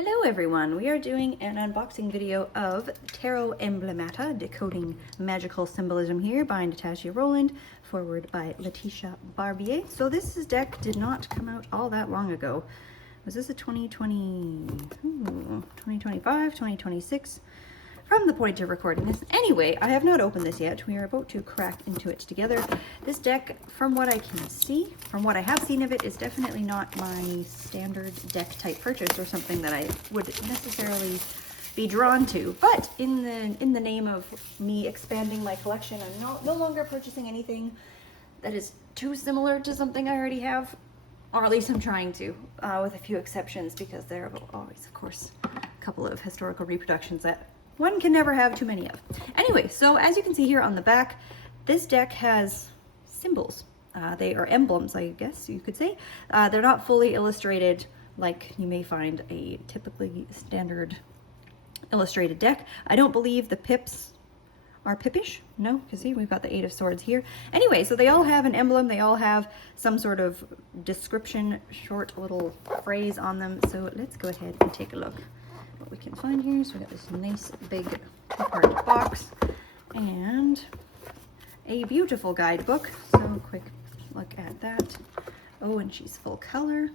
Hello everyone, we are doing an unboxing video of Tarot Emblemata, Decoding Magical Symbolism here by Natasha Rowland, forward by Letitia Barbier. So this deck did not come out all that long ago. Was this a 2025, 2026? From the point of recording this. Anyway, I have not opened this yet. We are about to crack into it together. This deck, from what I can see, from what I have seen of it, is definitely not my standard deck type purchase or something that I would necessarily be drawn to. But in the name of me expanding my collection, I'm no longer purchasing anything that is too similar to something I already have, or at least I'm trying to, with a few exceptions, because there are always, of course, a couple of historical reproductions that one can never have too many of. Anyway, so as you can see here on the back, this deck has symbols. They are emblems, I guess you could say. They're not fully illustrated like you may find a typically standard illustrated deck. I don't believe the pips are pippish. No, because see, we've got the Eight of Swords here. Anyway, so they all have an emblem. They all have some sort of description, short little phrase on them. So let's go ahead and take a look what we can find here. So we got this nice big two-part box and a beautiful guidebook. So quick look at that. Oh, and she's full color.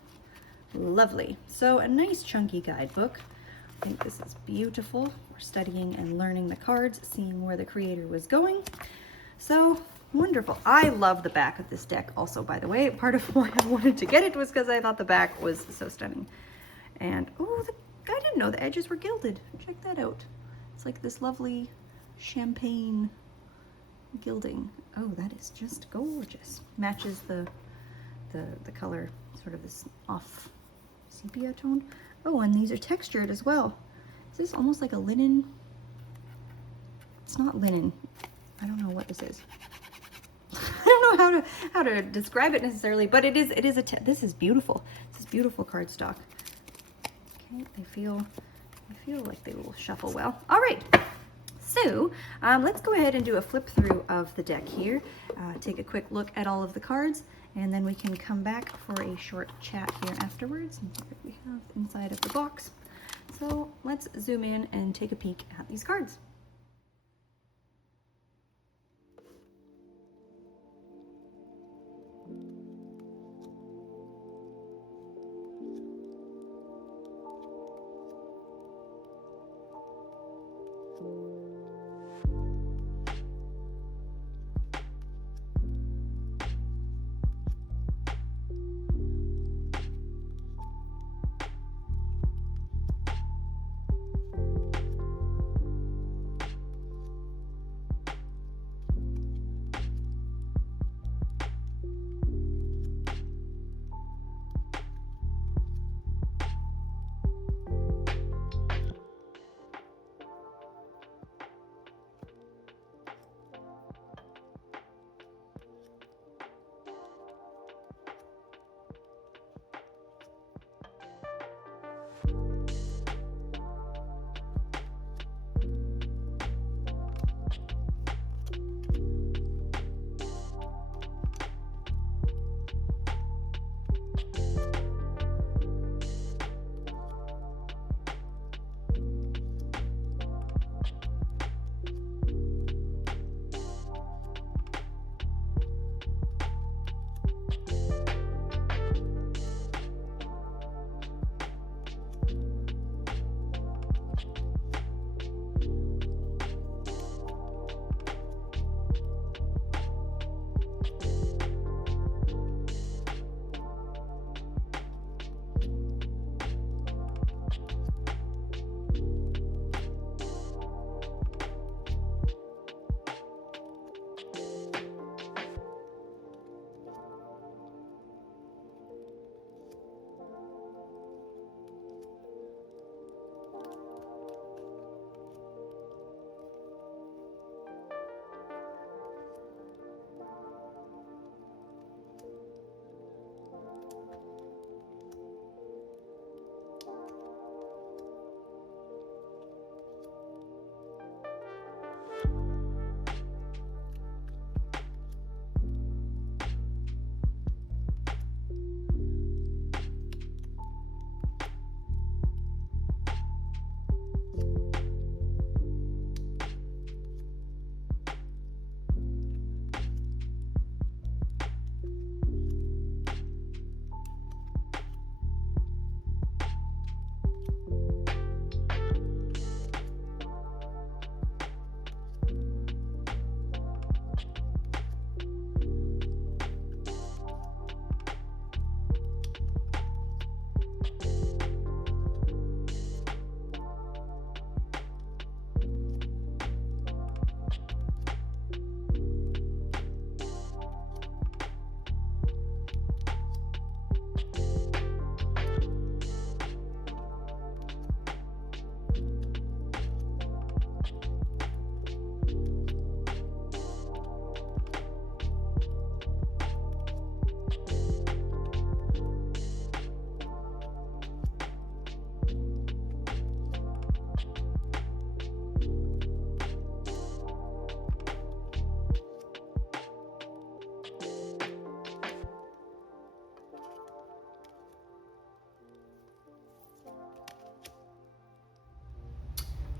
Lovely. So a nice chunky guidebook. I think this is beautiful. We're studying and learning the cards, seeing where the creator was going. So wonderful. I love the back of this deck also, by the way. Part of why I wanted to get it was because I thought the back was so stunning. And oh, I didn't know the edges were gilded. Check that out. It's like this lovely champagne gilding. Oh, that is just gorgeous. Matches the color, sort of this off sepia tone. Oh, and these are textured as well. Is this almost like a linen? It's not linen. I don't know what this is. I don't know how to describe it necessarily, but it is this is beautiful. This is beautiful cardstock. Okay, they feel like they will shuffle well. All right. So let's go ahead and do a flip through of the deck here. Take a quick look at all of the cards, and then we can come back for a short chat here afterwards and see what we have inside of the box. So let's zoom in and take a peek at these cards.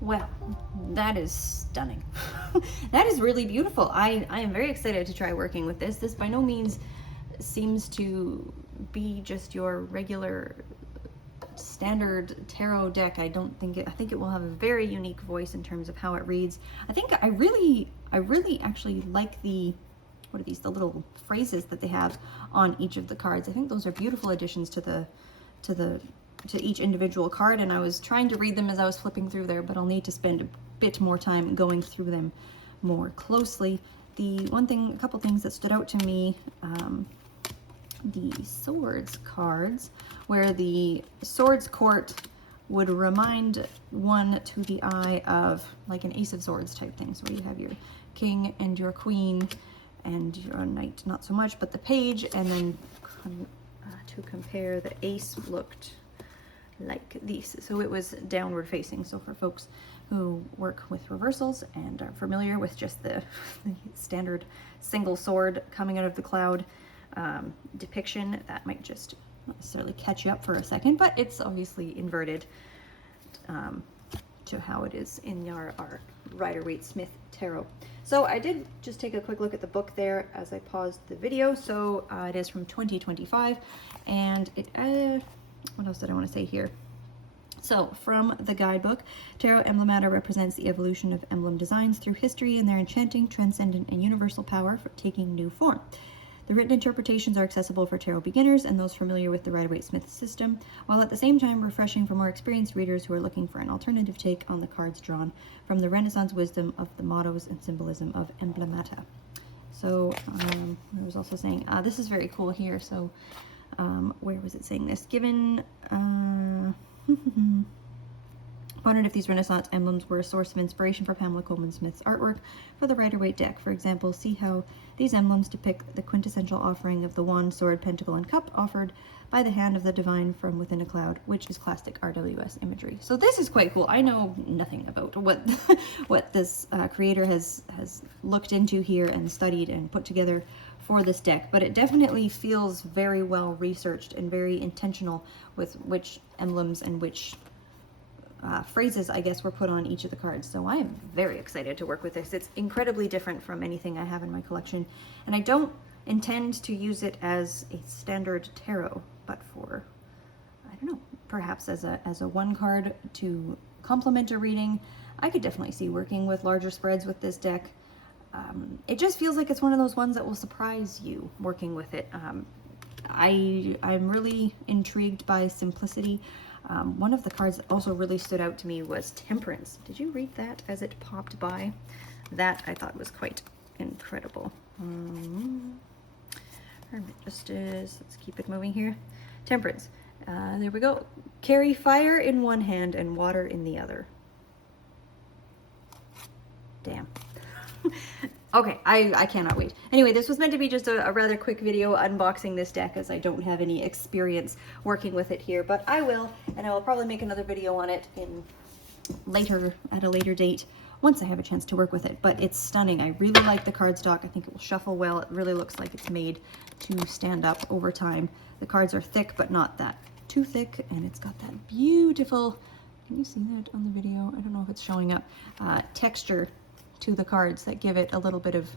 Well, that is stunning. That is really beautiful. I am very excited to try working with this. This by no means seems to be just your regular standard tarot deck. I think it will have a very unique voice in terms of how it reads. I really actually like what are these, the little phrases that they have on each of the cards. I think those are beautiful additions to each individual card, and I was trying to read them as I was flipping through there, but I'll need to spend a bit more time going through them more closely. A couple things that stood out to me, the Swords cards, where the Swords court would remind one to the eye of like an Ace of Swords type thing. So you have your King and your Queen and your Knight, not so much, but the Page, and then to compare, the Ace looked like this. So it was downward facing. So for folks who work with reversals and are familiar with just the standard single sword coming out of the cloud depiction, that might just not necessarily catch you up for a second, but it's obviously inverted to how it is in our Rider-Waite-Smith tarot. So I did just take a quick look at the book there as I paused the video. So it is from 2025, and it what else did I want to say here? So from the guidebook, Tarot Emblemata represents the evolution of emblem designs through history and their enchanting, transcendent, and universal power for taking new form. The written interpretations are accessible for tarot beginners and those familiar with the Rider-Waite-Smith system, while at the same time refreshing for more experienced readers who are looking for an alternative take on the cards drawn from the Renaissance wisdom of the mottos and symbolism of Emblemata. So I was also saying, this is very cool here. So where was it saying this? Given, wondered if these Renaissance emblems were a source of inspiration for Pamela Coleman Smith's artwork for the Rider-Waite deck. For example, see how these emblems depict the quintessential offering of the wand, sword, pentacle, and cup offered by the hand of the divine from within a cloud, which is classic RWS imagery. So this is quite cool. I know nothing about what what this creator has looked into here and studied and put together for this deck, but it definitely feels very well researched and very intentional with which emblems and which phrases, I guess, were put on each of the cards. So I am very excited to work with this. It's incredibly different from anything I have in my collection, and I don't intend to use it as a standard tarot, but for, I don't know, perhaps as a one card to complement a reading. I could definitely see working with larger spreads with this deck. It just feels like it's one of those ones that will surprise you working with it. I'm really intrigued by simplicity. One of the cards that also really stood out to me was Temperance. Did you read that as it popped by? That I thought was quite incredible. Hermit Justice, let's keep it moving here. Temperance, there we go. Carry fire in one hand and water in the other. Damn. Okay, I cannot wait. Anyway, this was meant to be just a rather quick video unboxing this deck, as I don't have any experience working with it here, but I will, and I will probably make another video on it at a later date once I have a chance to work with it. But it's stunning. I really like the cardstock. I think it will shuffle well. It really looks like it's made to stand up over time. The cards are thick, but not that too thick, and it's got that beautiful, can you see that on the video? I don't know if it's showing up, texture to the cards that give it a little bit of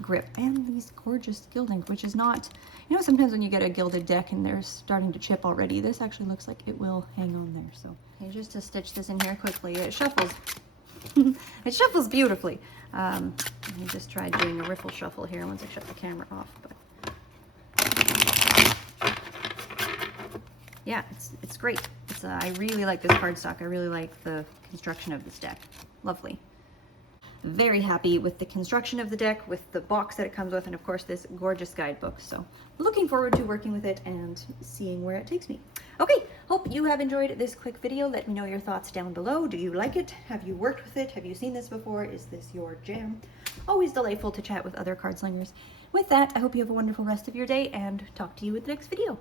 grip, and these gorgeous gilding, which is not, you know, sometimes when you get a gilded deck and they're starting to chip already, this actually looks like it will hang on there. So okay, just to stitch this in here quickly, it shuffles. It shuffles beautifully. Let me just try doing a riffle shuffle here once I shut the camera off. But yeah, it's great. I really like this cardstock. I really like the construction of this deck. Lovely. Very happy with the construction of the deck, with the box that it comes with, and of course this gorgeous guidebook. So looking forward to working with it and seeing where it takes me. Okay, hope you have enjoyed this quick video. Let me know your thoughts down below. Do you like it? Have you worked with it? Have you seen this before? Is this your jam? Always delightful to chat with other card slingers. With that, I hope you have a wonderful rest of your day, and talk to you with the next video.